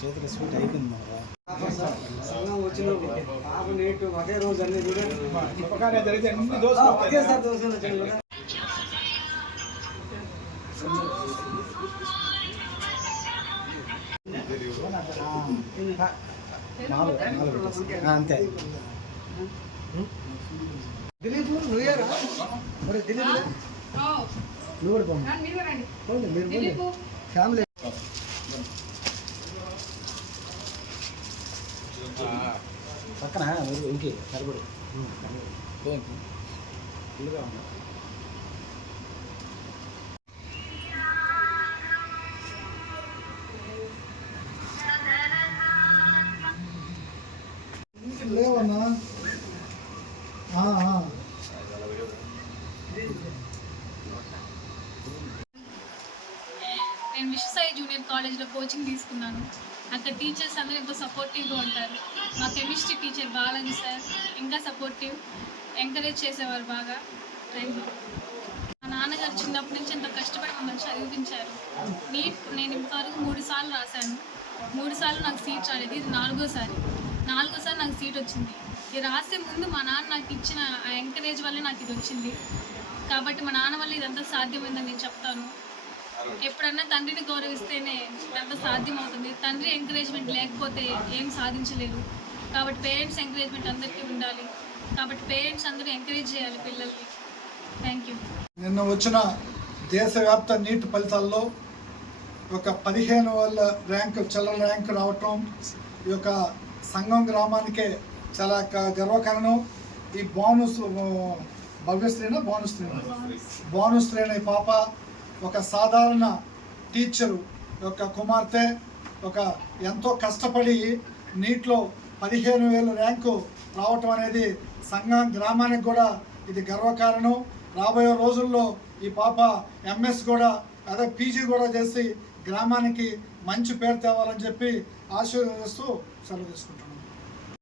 చేతికి స్వీట్ అయిపోయింది వచ్చిన నీటు ఒకే రోజు అన్ని జరిగితే అన్ని దోశలు ఒకేసారి దోశలు వచ్చాయి కదా. అంతే దిలీప్ నువ్వేరా మరి దిలీప్ నువ్వు కూడా పోండి మీరు ఫ్యామిలీ పక్కన ఇంకే సరిపడు లేవన్నా నేను విశ్వసాయి జూనియర్ కాలేజ్లో కోచింగ్ తీసుకున్నాను. అక్కడ టీచర్స్ అందరూ ఎంతో సపోర్టివ్గా ఉంటారు. మా కెమిస్ట్రీ టీచర్ బాలాజీ సార్ ఇంకా సపోర్టివ్, ఎంకరేజ్ చేసేవారు బాగా. Thank you. మా నాన్నగారు చిన్నప్పటి నుంచి ఎంతో కష్టపడి మమ్మల్ని చదివించారు. నీట్ నేను ఇంతవరకు 3 సార్లు రాశాను. 3 సార్లు నాకు సీట్ రాలేదు. ఇది 4సారి నాకు సీట్ వచ్చింది. ఇది రాసే ముందు మా నాన్న నాకు ఇచ్చిన ఆ ఎంకరేజ్ వల్లే నాకు ఇది వచ్చింది. కాబట్టి మా నాన్న వల్ల ఇదంతా సాధ్యమైందని నేను చెప్తాను. ఎప్పుడన్నా తండ్రిని గౌరవిస్తేనే ఇదంతా సాధ్యమవుతుంది. తండ్రి ఎంకరేజ్మెంట్ లేకపోతే ఏం సాధించలేరు. కాబట్టి పేరెంట్స్ ఎంకరేజ్మెంట్ అందరికీ ఉండాలి. కాబట్టి పేరెంట్స్ అందరూ ఎంకరేజ్ చేయాలి పిల్లల్ని. Thank you. నిన్న వచ్చిన దేశవ్యాప్త నీట్ ఫలితాల్లో ఒక 15,000 ర్యాంకు చిల్లర ర్యాంకు రావటం ఈ యొక్క సంఘం గ్రామానికే చాలా గర్వకారణం. ఈ భానుశ్రీ అనే పాప ఒక సాధారణ టీచరు యొక్క కుమార్తె ఒక ఎంతో కష్టపడి నీట్లో 15,000 ర్యాంకు రావటం అనేది సంఘం గ్రామానికి కూడా ఇది గర్వకారణం. రాబోయే రోజుల్లో ఈ పాప ఎంఎస్ కూడా అదే పీజీ కూడా చేసి గ్రామానికి మంచి పేరు తేవాలని చెప్పి ఆశీర్వదిస్తూ సెలవు తీసుకుంటున్నాను.